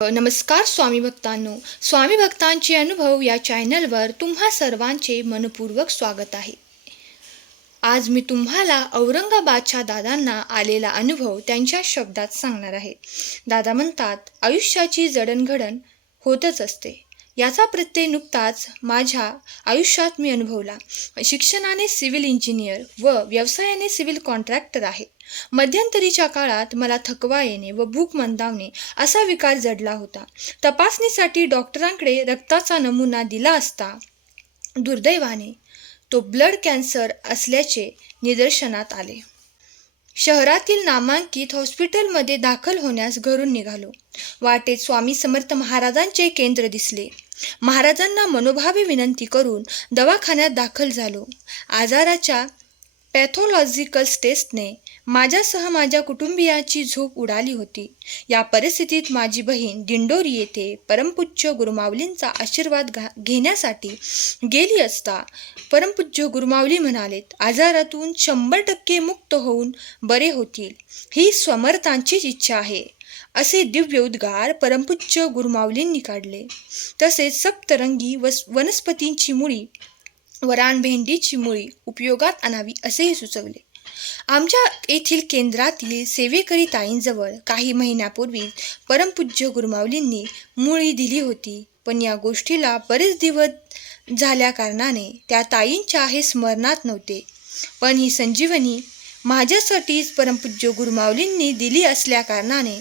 नमस्कार स्वामी भक्तांनो, स्वामी भक्तांचे अनुभव या चॅनलवर तुम्हा सर्वांचे मनपूर्वक स्वागत आहे. आज मी तुम्हाला औरंगाबादच्या दादांना आलेला अनुभव त्यांच्या शब्दात सांगणार आहे. दादा म्हणतात, आयुष्याची जडणघडण होतच असते. याचा प्रत्यय नुकताच माझ्या आयुष्यात मी अनुभवला. शिक्षणाने सिव्हिल इंजिनियर व व्यवसायाने सिव्हिल कॉन्ट्रॅक्टर आहे. मध्यंतरीच्या काळात मला थकवा येणे व भूक मंदावणे असा विकार जडला होता. तपासणीसाठी डॉक्टरांकडे रक्ताचा नमुना दिला असता दुर्दैवाने तो ब्लड कॅन्सर असल्याचे निदर्शनात आले. शहरातील नामांकित हॉस्पिटलमध्ये दाखल होण्यास घरून निघालो. वाटेत स्वामी समर्थ महाराजांचे केंद्र दिसले. महाराजांना मनोभावे विनंती करून दवाखान्यात दाखल झालो. आजाराच्या पॅथॉलॉजिकल टेस्टने माझ्यासह माझ्या कुटुंबियाची झोप उडाली होती. या परिस्थितीत माझी बहीण दिंडोरी येथे परमपूज्य गुरुमाऊलींचा आशीर्वाद घेण्यासाठी गेली असता परमपूज्य गुरुमाऊली म्हणालेत, आजारातून 100% मुक्त होऊन बरे होतील. ही समर्थांचीच इच्छा आहे. असे दिव्य उद्गार परमपूज्य गुरुमाऊलींनी काढले. तसेच सप्तरंगी वनस्पतींची मुळी व रानभेंडीची मुळी उपयोगात आणावी असेही सुचवले. आमच्या येथील केंद्रातील सेवेकरी ताईंजवळ काही महिन्यापूर्वी परमपूज्य गुरुमाऊलींनी मुळी दिली होती, पण या गोष्टीला बरेच दिवस झाल्या कारणाने त्या ताईंच्या हे स्मरणात नव्हते. पण ही संजीवनी माझ्यासाठीच परमपूज्य गुरुमाऊलींनी दिली असल्या कारणाने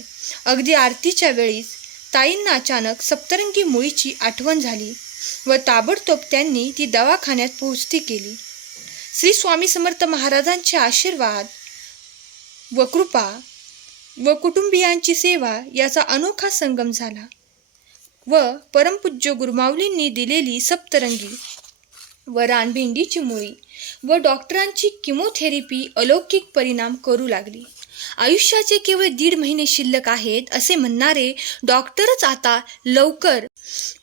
अगदी आरतीच्या वेळीच ताईंना अचानक सप्तरंगी मुळीची आठवण झाली व ताबडतोब त्यांनी ती दवाखान्यात पोहोचती केली. श्री स्वामी समर्थ महाराजांचे आशीर्वाद व कृपा व कुटुंबियांची सेवा याचा अनोखा संगम झाला व परमपूज्य गुरुमाऊलींनी दिलेली सप्तरंगी व रानभेंडीची मुळी व डॉक्टरांची किमोथेरपी अलौकिक परिणाम करू लागली. आयुष्याचे केवळ 1.5 महिने शिल्लक आहेत असे म्हणणारे डॉक्टरच आता लवकर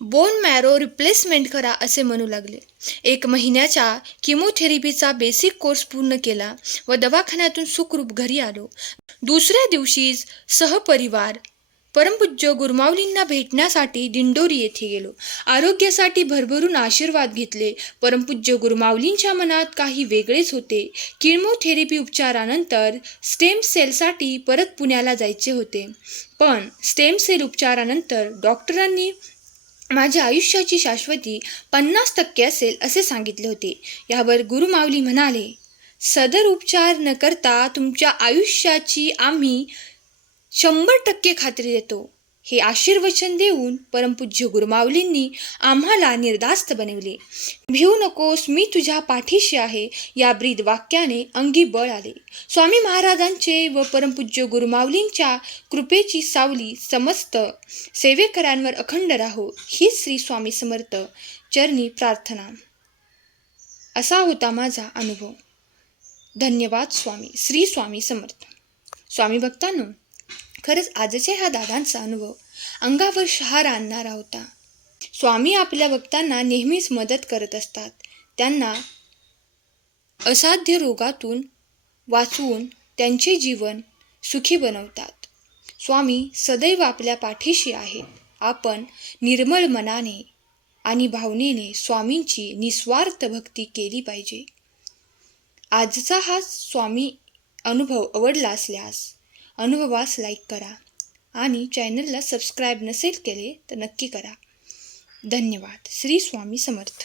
बोन मॅरो रिप्लेसमेंट करा असे म्हणू लागले. 1 महिन्याच्या किमोथेरपीचा बेसिक कोर्स पूर्ण केला व दवाखान्यातून सुखरूप घरी आलो. दुसऱ्या दिवशीच सहपरिवार परमपूज्य गुरुमाऊलींना भेटण्यासाठी दिंडोरी येथे गेलो. आरोग्यासाठी भरभरून आशीर्वाद घेतले. परमपूज्य गुरुमाऊलींच्या मनात काही वेगळेच होते. किमोथेरपी उपचारानंतर स्टेम सेलसाठी परत पुण्याला जायचे होते. पण स्टेम सेल उपचारानंतर डॉक्टरांनी माझ्या आयुष्याची शाश्वती 50% असेल असे सांगितले होते. यावर गुरुमाऊली म्हणाले, सदर उपचार न करता तुमच्या आयुष्याची आम्ही 100% खात्री देतो. हे आशीर्वचन देऊन परमपूज्य गुरुमाऊलींनी आम्हाला निर्धास्त बनवले. भिवू नकोस, मी तुझ्या पाठीशी आहे या ब्रीद वाक्याने अंगी बळ आले. स्वामी महाराजांचे व परमपूज्य गुरुमाऊलींच्या कृपेची सावली समस्त सेवेकरांवर अखंड राहो ही श्री स्वामी समर्थ चरणी प्रार्थना. असा होता माझा अनुभव. धन्यवाद स्वामी. श्री स्वामी समर्थ. स्वामी भक्तांनो, खरंच आजच्या ह्या दादांचा अनुभव अंगावर शहारा आणणारा होता. स्वामी आपल्या भक्तांना नेहमीच मदत करत असतात. त्यांना असाध्य रोगातून वाचवून त्यांचे जीवन सुखी बनवतात. स्वामी सदैव आपल्या पाठीशी आहेत. आपण निर्मळ मनाने आणि भावनेने स्वामींची निस्वार्थ भक्ती केली पाहिजे. आजचा हा स्वामी अनुभव आवडला असल्यास अनुभवास लाईक करा आणि चॅनलला सबस्क्राईब नसेल केले तर नक्की करा. धन्यवाद. श्री स्वामी समर्थ.